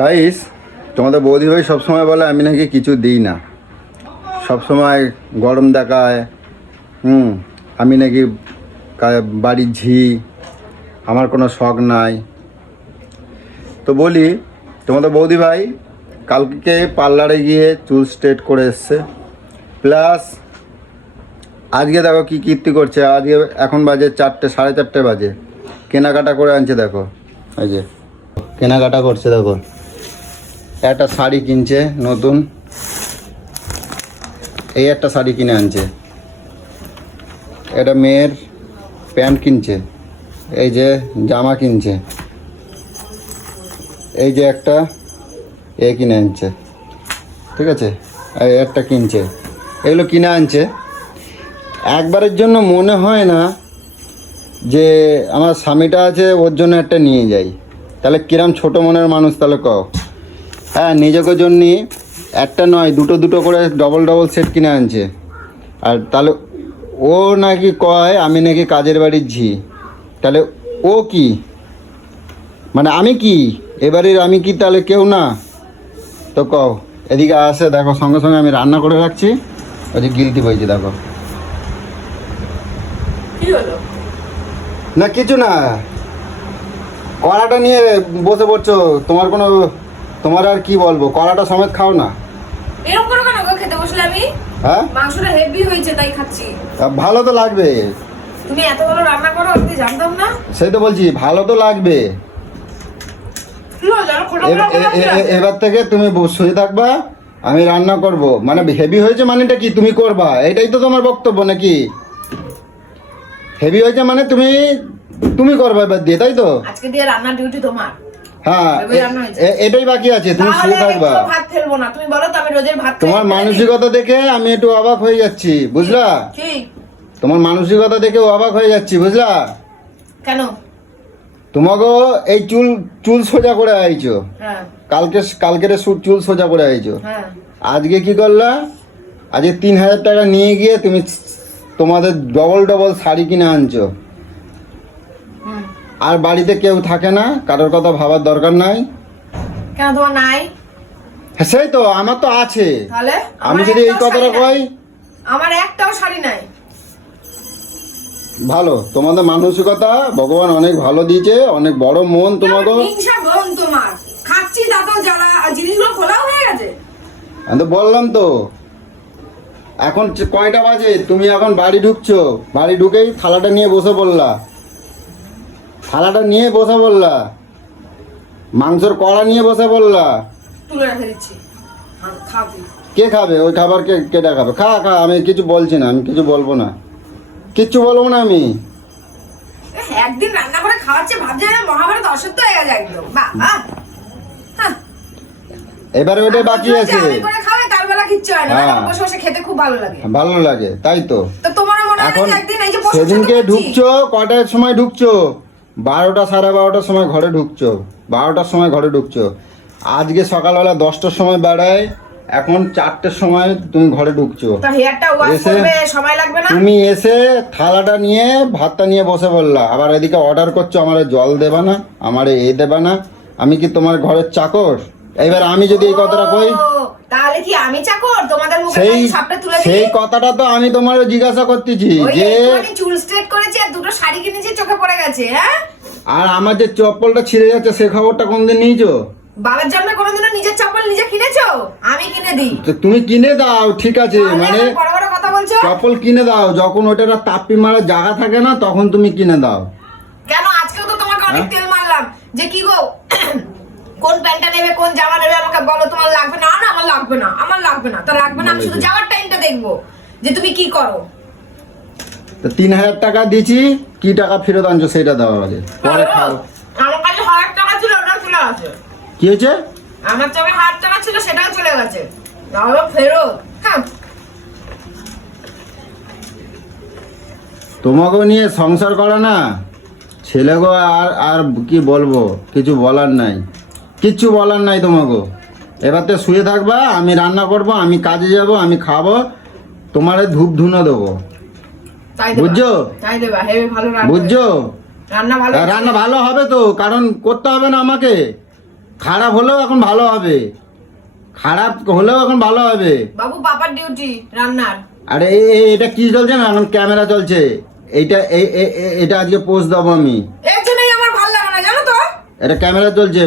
Guys, তোমাদের বৌদি ভাই সবসময় বলে আমি নাকি কিছু দিই না, সবসময় গরম দেখায়। আমি নাকি বাড়ির ঝি, আমার কোনো শখ নাই। তো বলি, তোমাদের বৌদি ভাই কালকে পার্লারে গিয়ে চুল স্ট্রেট করে এসছে, প্লাস আজকে দেখো কী কীর্তি করছে। আজকে এখন বাজে 4টে, 4:30 বাজে, কেনাকাটা করে আনছে। দেখো এই যে কেনাকাটা করছে, দেখো একটা শাড়ি কিনছে নতুন, এই একটা শাড়ি কিনে আনছে, এটা মেয়ের প্যান্ট কিনছে, এই যে জামা কিনছে, এই যে একটা কিনে আনছে, ঠিক আছে, এই একটা কিনছে। এগুলো কিনে আনছে। একবারের জন্য মনে হয় না যে আমার স্বামীটা আছে ওর জন্য একটা নিয়ে যাই, তাহলে কিরম ছোটো মনের মানুষ তাহলে কও। হ্যাঁ, নিজেকে জন্য একটা নয়, দুটো করে ডবল সেট কিনে আনছে। আর তাহলে ও নাকি কয় আমি নাকি কাজের বাড়ির ঝি, তাহলে ও কি মানে আমি কি এবারের আমি কি তাহলে কেউ না? তো কও, এদিকে আসে, দেখো সঙ্গে সঙ্গে আমি রান্না করে রাখছি। ওই যে গিলতি বইছি, দেখো। না কিছু না, কড়াটা নিয়ে বসে পড়ছো, তোমার আর কি বলবো, কড়াটা সমেত খাও না। এরকম করে কেন গো খেতে বসলে আমি? হ্যাঁ, মাংসটা হেভি হয়েছে তাই খাচ্ছি। ভালো তো লাগবে। তুমি এত ভালো রান্না করো আমি জানতাম না। সেই তো বলছি, ভালো তো লাগবে। এবার থেকে তুমি শুয়ে থাকবা, আমি রান্না করব। মানে হেভি হয়েছে মানেটা কি, তুমি করবা, এটাই তো তোমার বক্তব্য নাকি? হেভি হয়েছে মানে তুমি করবা এবার দিয়ে, তাই তো? আজকে দিয়ে রান্না ডিউটি তোমার। হ্যাঁ, এটাই বাকি আছে, তুমি শুয়ে থাকবা। ভাত ফেলবো না, তুমি বলো তো আমি রোজের ভাত খাই। তোমার মানসিকতা দেখে আমি একটু অবাক হয়ে যাচ্ছি, বুঝলা? তোমার মানসিকতা দেখে অবাক হয়ে যাচ্ছি, বুঝলা? কেন? তোমাকে এই চুল সোজা করে আইছো, কালকের চুল সোজা করে আইছো। আজকে কি করলা? আজকে 3000 টাকা নিয়ে গিয়ে তুমি তোমাদের ডবল শাড়ি কিনে আনছো। আর বাড়িতে কেউ থাকে না, কারোর কথা ভাবার দরকার নাই। কেন তোমার নাই? সেই তো আমার তো আছে। তাহলে আমি যদি এই কথাটা কই, আমার একটাও শাড়ি নাই। ভালো, তোমাদের মানসিকতা ভগবান অনেক ভালো দিয়েছে, অনেক বড় মন তোমাকে। হিংসা মন তোমার, খাচ্ছি তাতেও জ্বালা, জিনিসগুলো খোলা হয়ে গেছে। আমি তো বললাম তো, এখন কয়টা বাজে, তুমি এখন বাড়ি ঢুকছো, বাড়ি ঢুকেই থালাটা নিয়ে বসে পড়লা, মাংসের কড়া নিয়ে বসে পড়লা। তুলে রেখে দিচ্ছি, কে খাবে ওই খাবার? কেটা খাবে? খা, আমি কিছু বলছি না, আমি কিছু বলবো না, কিচ্ছু বলবো না আমি। একদিন রান্না করে খাওয়াচ্ছে, ভাবছে মহাভারত অসত্য হয়ে গেছে একদম। এবারে ওটাই বাকি আছে। খেতে খুব ভালো লাগে। ভালো লাগে, তাই তো। এখন সেদিনকে ঢুকছো কটার সময় ঢুকছো? 12টা, 12:30 সময় ঘরে ঢুকছো, 12টার সময় ঘরে ঢুকছো। আজকে সকালবেলা 10টার সময় বেড়ায়, এখন 4টের সময় তুমি ঘরে ঢুকছো। তুমি এসে থালাটা নিয়ে ভাতটা নিয়ে বসে পড়লা, আবার এদিকে অর্ডার করছো আমার জল দেবা না, আমার দেবা না। আমি কি তোমার ঘরের চাকর? এবার আমি যদি এই কথাটা কই, তাহলে কি আমি চাকর? তোমাদের মুখে ছাপটা তুলে দিই? সেই কথাটা তো আমি তোমার জিজ্ঞাসা করতেছি যে চুল স্ট্রেট করেছি আর দুটো শাড়ি কিনেছি, চোখে পড়ে গেছে। হ্যাঁ, আর আমার যে চপ্পলটা ছিঁড়ে যাচ্ছে সে খবরটা কোনদিন নিয়েছো? বাবার জন্য কোনোদিনও নিজের চপ্পল নিজে কিনেছো? আমি কিনে দিই। তুমি কিনে দাও, ঠিক আছে, মানে বড় বড় কথা বলছো। চপ্পল কিনে দাও, যখন ওটা তাপ্পি মারার জায়গা থাকে না তখন তুমি কিনে দাও। কেন? আজকেও তো তোমাকে অনেক তেল মারলাম যে কি গো, কোন প্যান্টটা নেবে, কোন জামা নেবে, আমাকে বলো। তোমার লাগবে না? না, আমার লাগবে না। তো লাগবে না, আমি শুধু যাওয়ার টাইমটা দেখবো যে তুমি কি করো। তো 3000 টাকা দিয়েছি, কি টাকা ফেরত আনছো সেটা দাও আগে, পরে খাও। আমার কাছে 1000 টাকা ছিল, ওটা চলে গেছে। কি হয়েছে? আমার চোখে 1000 টাকা ছিল, সেটাও চলে গেছে। তাহলে ফেরত। হ্যাঁ, তোমাকে নিয়ে সংসার করে না ছেলেগো, আর কি বলবো, কিচ্ছু বলার নাই তোমাকে। এবার তো শুয়ে থাকবা, আমি রান্না করব, আমি কাজে যাব, আমি খাবো, তোমারে ধূপ ধুনো দেবো, বুঝছো? বুঝছো? রান্না ভালো হবে তো, কারণ করতে হবে না আমাকে, খারাপ হলেও এখন ভালো হবে, খারাপ হলেও এখন ভালো হবে। বাবু বাবার ডিউটি রান্নার। আরে এটা কি চলছে না, এখন ক্যামেরা চলছে, এটা আজকে পোস্ট দেবো আমি। এর জন্যই আমার ভালো লাগে না জানো তো। এটা ক্যামেরা চলছে,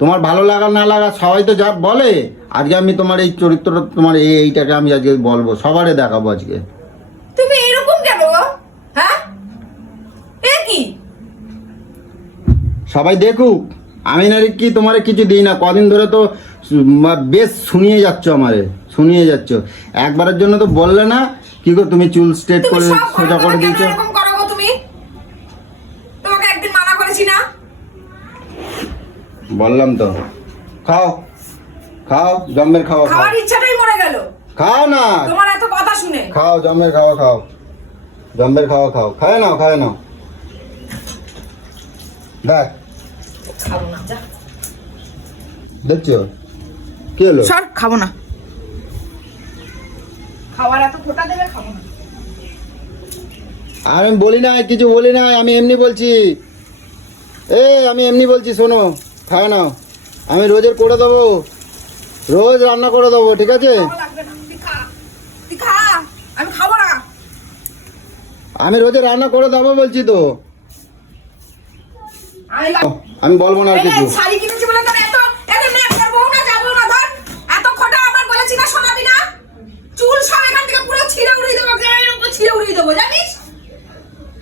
তোমার ভালো লাগা না লাগা সবাই তো যা বলে, আজকে আমি তোমার এই চরিত্রটা, তোমার এইটাকে আমি আজকে বলবো, সবারে দেখাবো আজকে। তুমি এরকম কেন গো? হ্যাঁ এ কি? সবাই দেখুক, আমি না কি তোমারে কিছু দিই না, কদিন ধরে তো বেশ শুনিয়ে যাচ্ছ, আমারে শুনিয়ে যাচ্ছ। একবারের জন্য তো বললে না কি গো তুমি চুল স্ট্রেট তুমি করে সব সোজা করে কেন দিয়েছো। এরকম করো গো তুমি? তোমাকে একদিন মানা করেছি না? বললাম তো, খাও খাও জম্মের খাও, খাও খাওয়ার ইচ্ছাটাই মরে গেল খাও না, তোমার এত কথা শুনে। খাও জম্মের খাও, খাও জম্মের খাও, খাও খায় নাও, খায় নাও। দেখ খাবো না, যা। দেখছো কি হলো? সর, খাবো না। খাওয়ার এত ফোঁটা দেবে, খাবো না। আর আমি বলি না, কিছু বলি না, আমি এমনি বলছি, আমি এমনি বলছি, শোনো খায় নাও, আমি রোজের করে দেবো, রোজ রান্না করে দেবো, ঠিক আছে? খাওয়া লাগবে না, তুই খা, তুই খা, আমি খাবো না। আমি রোজের রান্না করে দেবো বলছি তো, আমি বলবো না আর কিছু। শাড়ি কিনেছি বলে তোর এত এত মেয়ে করবো না, যাবো না, ধর এত খোটা আমার বলেছি না, শোনাবি না? চুল সব এখান থেকে পুরো ছিঁড়ে উড়িয়ে দেবো, এরকম ছিঁড়ে উড়িয়ে দেবো, জানিস?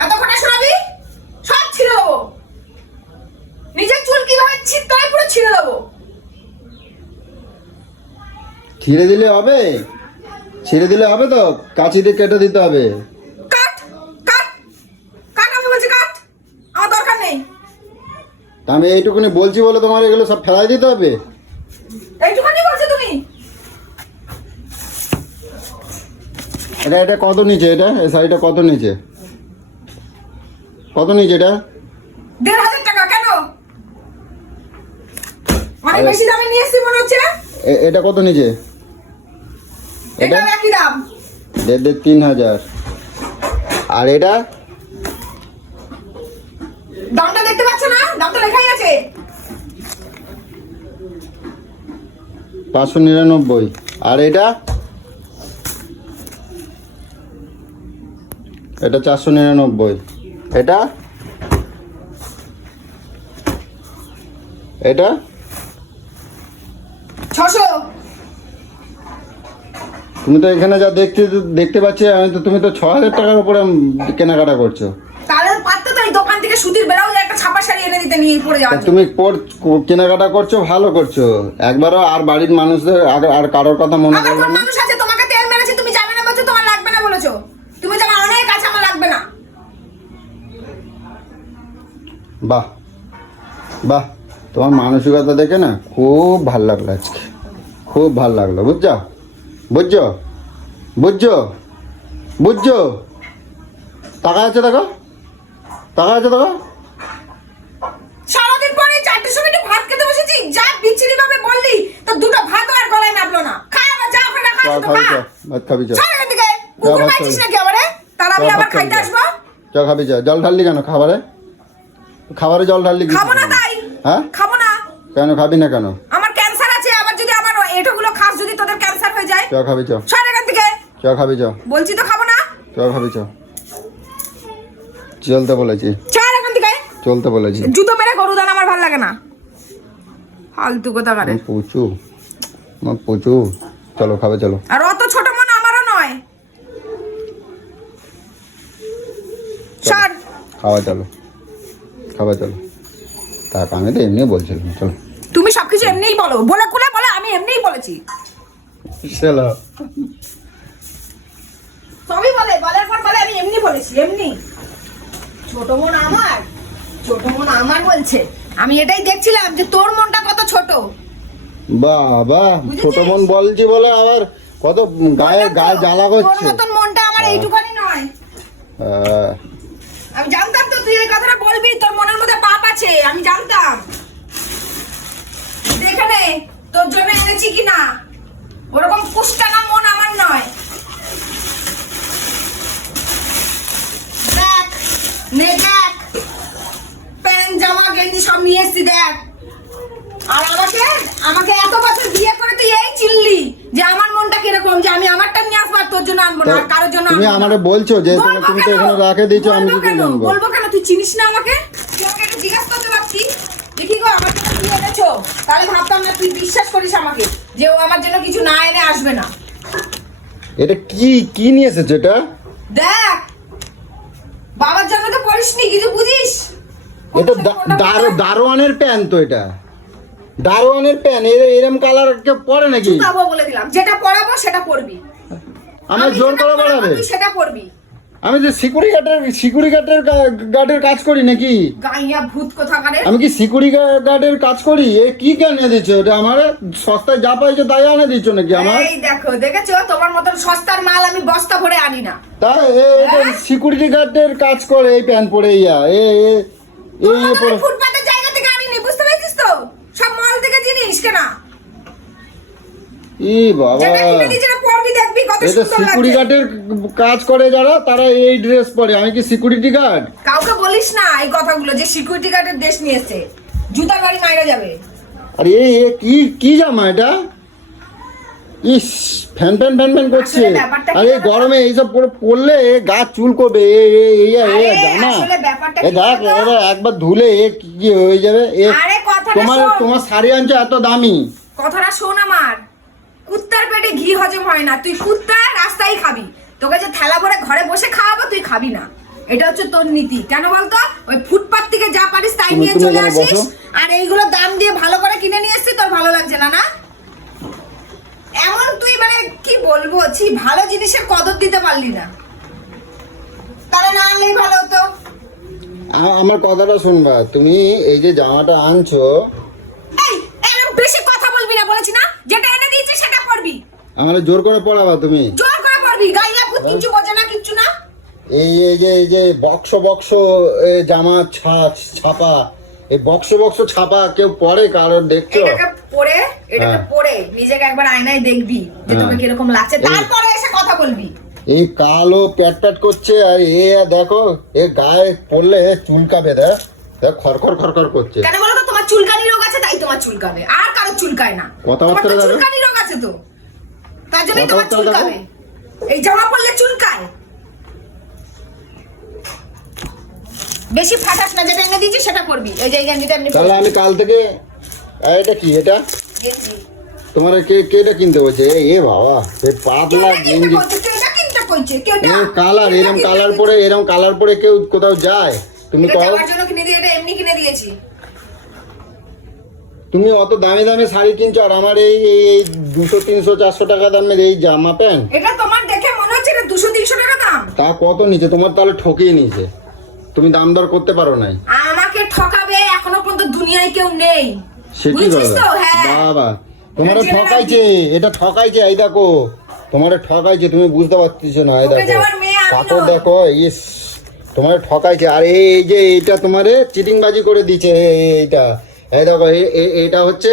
এত খোটা শোনাবি, সব ছিঁড়ে দেবো। নিজের চুল কিভাবে ছিঁড়তে হয় পুরো ছিঁড়ে দেবো। ছিঁড়ে দিলে হবে? ছিঁড়ে দিলে হবে তো, কাঁচি দিয়ে কেটে দিতে হবে। কাট কাট কাট, আমি বলছি কাট, আমার দরকার নেই। তা আমি এইটুকুনি বলছি বলে তোমার এগুলো সব ফেলাই দিতে হবে? এইটুখানি বলছো তুমি? এটা কত নিচে? এই শাড়িটা কত নিচে? কত নিচে এটা? 1,500 টাকা। কেন? অনেক বেশি দামে নিয়ে এসেছি মনে হচ্ছে। এটা কত নিচে? এটা একই দাম। 3,500। আর এটা দামটা দেখতে পাচ্ছ না? দাম তো লেখাই আছে। 599। আর এটা 499। এটা এটা 600। তুমি তো এখানে যা দেখতে পাচ্ছি, তুমি তো 6,000 টাকার উপরে কেনাকাটা করছো। তাহলে পারতো তো এই দোকান থেকে সুতির বেড়াও একটা ছাপা শাড়ি এনে দিতে, নিয়ে পড়ে যাওয়া। তুমি কেনাকাটা করছো, ভালো করছো, একবারও আর বাড়ির মানুষদের আর কারোর কথা মনে আমার করবে কোন না। মানুষ আছে তোমাকে তেল মেরেছে, তুমি যাবে না বলছো, তোমার লাগবে না বলেছো। তুমি জানো অনেক আছে, আমার লাগবে না। বাহ বাহ, তোমার মানসিকতা দেখে না খুব ভাল লাগলো আজকে, খুব ভাল লাগলো, বুঝছো বুঝছো বুঝছো বুঝছো? টাকা আছে, দেখো টাকা আছে, দেখো। সারাদিন পরে 4টের সময় একটু ভাত খেতে বসেছি, যা বিচ্ছিরি ভাবে বললি, তো দুটো ভাত আর গলায় নামলো না। খা বা যা ওখানে খা, তো খা। ভাত খাবি? ছাড় এখান থেকে। কুকুর পাইছিস নাকি আমারে? তাহলে আমি আবার খাইতে আসবো? খাবি? জল ঢাললি কেন খাবারে? খাবারে জল ঢাললি কি? খাবো না তাই। হ্যাঁ খাবো না। কেন খাবি না কেন? আমার ক্যান্সার আছে, আবার যদি আমার এটাগুলো খাস, যদি তোদের ক্যান্সার হয়ে যায়। খাবি? ছাড় এখান থেকে। খাবি? বলছি তো খাবো না। খাবি? চলতে বলেছি, ছাড় এখান থেকে। চলতে বলেছি। জুতো মেরে গরু দান আমার ভালো লাগে না, ফালতু কথা করে। প্রচুর। চলো খাবে, চলো। আর অত ছোট মন আমারও নয়। ছাড়। খাওয়া চলো, খাওয়া চলো। তাক আমি তো এমনি বলছিলাম, চলো। তুমি সবকিছু এমনিই বলো, বলে কুলে বলে, আমি এমনিই বলেছি। চলো। সবই বলে, বলার পর বলে আমি এমনি বলেছি, এমনি। ছোট মন আমার, ছোট মন আমার বলছে। আমি এটাই দেখছিলাম যে তোর মনটা কত ছোট। বাবা, ছোট মন বলছি বলে আবার কত গায়ে জ্বালা তোর করছে। মতন মনটা আমার এইটুখানি নয়। আমি জানতাম তো তুই এই কথাটা বলবি, তোর মনের মধ্যে পাপ আছে, আমি জানতাম। দেখে নে তোর জন্য এনেছি কিনা, ওরকম কুষ্টানা মন আমার নয়। দেখ নে, দেখ প্যান্ট জামা গেঞ্জি সব নিয়ে এসছি, দেখ। আর আমাকে এত বছর বিয়ে করে তুই এই চিল্লি যে আমার মনটা কিরকম, যে আমি আমারটা নিয়ে আসবো আর তোর জন্য আনবো না, আর কারোর জন্য তুমি আনবো না। আমারে বলছো যে বলবো তুমি তো কেন? এখানে রাখে দিয়েছো, আমি বলবো কি করে কেন? জানবো? বলবো কেন? তুই চিনিস না আমাকে? তুই আমাকে একটু জিজ্ঞাসা করতে পারছিস যে কি গো আমার জন্য কি এনেছো? তাহলে ভাবতাম না তুই বিশ্বাস করিস আমাকে যে ও আমার জন্য কিছু না এনে আসবে না। এটা কি নিয়ে এসেছো এটা? দেখ, বাবার জন্য তো করিসনি, কিছু বুঝিস? এটা দারোয়ানের প্যান তো, এটা দারোয়ানের প্যান। এরম কালার কে পরে নাকি? চুকাবো বলে দিলাম, যেটা পড়াবো সেটা পড়বি। আমার জোর যেটা করে পড়াবো পড়াবে? তুই সেটা পড়বি। আমি যে সিকিউরিটি গার্ডের কাজ করি নাকি? গাইয়া ভূত কোথাকারে। আমি কি সিকিউরিটি গার্ডের কাজ করি? এ কি কেন দিচ্ছ? এটা আমার সস্তায় যা পাইছো তাই আনে দিচ্ছ নাকি আমার? এই দেখো, দেখেছো তোমার মতন সস্তার মাল আমি বস্তা ভরে আনি না। তাই সিকিউরিটি গার্ডের কাজ করে এই প্যান পরে ইয়া এই পরে। ফুটপাতের জায়গা থেকে আনিনি, বুঝতে পেরেছিস তো? সব মল থেকে জিনিস কেনা। ই বাবা, যেটা কিনে দিয়েছে না পরবি, দেখবি কত এটা সুন্দর সিকিউরিটি লাগছে। গার্ডের কাজ করে যারা, তারা এই ড্রেস পরে। আমি কি সিকিউরিটি গার্ড? কাউকে বলিস না এই কথাগুলো যে সিকিউরিটি গার্ডের দেশ নিয়ে এসেছে, জুতা গাড়ি মাইরা যাবে। আরে কি জামা এটা? ইস, ফ্যান করছে। আসলে ব্যাপারটা কি আরে জানো তো? গরমে এইসব পরলে গা চুল করবে। আরে, জামা আসলে ব্যাপারটা এ কি দেখ, জানো তো? এরা একবার ধুলে কি হয়ে যাবে। আরে কথাটা তোমার শোন। তোমার শাড়ি আনছো এত দামি। কথাটা শোন আমার। কুত্তার পেটে ঘি হজম হয় না, তুই কুত্তা রাস্তায় খাবি। তোকে যে থালা ভরে ঘরে বসে খাওয়াবো, তুই খাবি না। এটা হচ্ছে তোর নীতি। কেন বলতো? ওই ফুটপাত থেকে যা পারিস তাই তুমি- নিয়ে তুমি চলে এখানে আসিস। বসো। আর এইগুলো দাম দিয়ে ভালো করে কিনে নিয়ে এসছিস, তোর ভালো লাগছে না? না এমন তুই মানে কি বলবো, ছি, ভালো জিনিসের কদর দিতে পারলি না। তাহলে না আনলেই ভালো হতো। আমার কথাটা শুনবা। তুমি এই যে জামাটা আনছো, এই এরকম বেশি কথা বলবি না, বলেছি না? যেটা এনে দিয়েছিস সেটা করবি। আমার জোর করে পড়াবা তুমি? জোর করে করবি। গাইয়া ভূত কিচ্ছু বোঝে না, কিচ্ছু না। এই যে বক্স জামা ছাপা, এই বক্স ছাপা কেউ পরে কারোর দেখছো? এটাকে হ্যাঁ। পরে নিজেকে একবার আয়নায় দেখবি যে তোকে হ্যাঁ। কিরকম লাগছে, তারপরে এসে কথা বলবি। এই কালো প্যাট করছে, আর দেখো গায়ে পড়লে চুলকাবে। দেখ খরখর করছে। কেন বলো তো? তোমার চুলকানি রোগ আছে, তাই তোমার চুলকাবে। আর কারো চুলকায় না। কথাবার্তা তোমার তো দেখো। চুলকানি রোগ আছে তো, তার জন্যই তোমার কথাবার্তা চুলকাবে। এই জামা পরলে চুলকায়। বেশি ফাটাস না, যেটা এনে দিয়েছি সেটা করবি। এই যে এই গেঞ্জিটা এমনি তাহলে আমি কাল থেকে এটা কি, এটা গেঞ্জি তোমার কেটা কিনতে বলছে? এ বাবা, এই পাতলা গেঞ্জি, কালার এরম কালার পরে কেউ কোথাও যায়? তুমি এটা কও, যাওয়ার জন্য কিনে দিয়ে, এটা এমনি কিনে দিয়েছি। তুমি অত দামি শাড়ি কিনছো, আর আমার এই 200-300-400 টাকা দামের এই জামা প্যান্ট। এটা তোমার দেখে মনে হচ্ছে এটা 200-300 টাকা দাম। তা কত নিচে? তোমার তাহলে ঠকিয়ে নিয়েছে, তুমি দাম দর করতে পারো নাই। আমাকে ঠকাবে এখনো পর্যন্ত দুনিয়ায় কেউ নেই। সে কি বুঝছিস তো? করবে? হ্যাঁ। বাবা, তোমারে এটা জেনে ঠকাইছে, এটা ঠকাইছে। এই দেখো, তোমারে ঠকাইছে, তুমি বুঝতে পারছিস না। এই তোকে দেখো যাওয়ার মেয়ে আমি কাপড় নই। দেখো, ইস, তোমারে ঠকাইছে। আর এই যে এইটা তোমারে চিটিংবাজি করে দিচ্ছে। এইটা এই দেখো, এইটা হচ্ছে,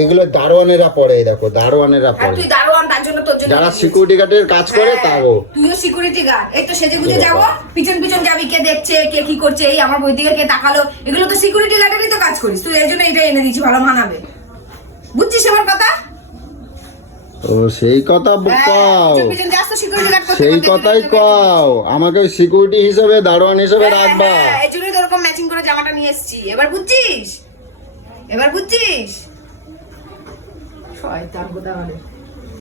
এগুলো দারোয়ানেরা পড়ে। এই দেখো, দারোয়ানেরা আর পড়ে, তুই দারোয়ান, তার জন্য তোর জন্য যারা কিনে দিয়েছি। সিকিউরিটি গার্ডের কাজ করে হ্যাঁ, তাও। তুইও সিকিউরিটি গার্ড। এই তো সেজে গুজে এ যাবো, বাবা। পিছন পিছন যাবি, কে দেখছে, কে কি করছে, এই আমার বই দিকে কে তাকালো। এগুলো তো সিকিউরিটি গার্ডেরই তো কাজ করিস তুই, এই জন্য এটা এনে দিয়েছি, ভালো মানাবে। বুঝছিস আমার কথা? ও সেই কথা হ্যাঁ, কও, পিছন পিছন যাস তো সিকিউরিটি গার্ড করতে সেই করতে কথাই এগুলো কও। আমাকে সিকিউরিটি হিসেবে, দারোয়ান হিসেবে হ্যাঁ, রাখবা। হ্যাঁ, এই জন্যই তো ওরকম ম্যাচিং করে জামাটা নিয়ে এসেছি। এবার বুঝছিস? শয়তান কোথাকারে।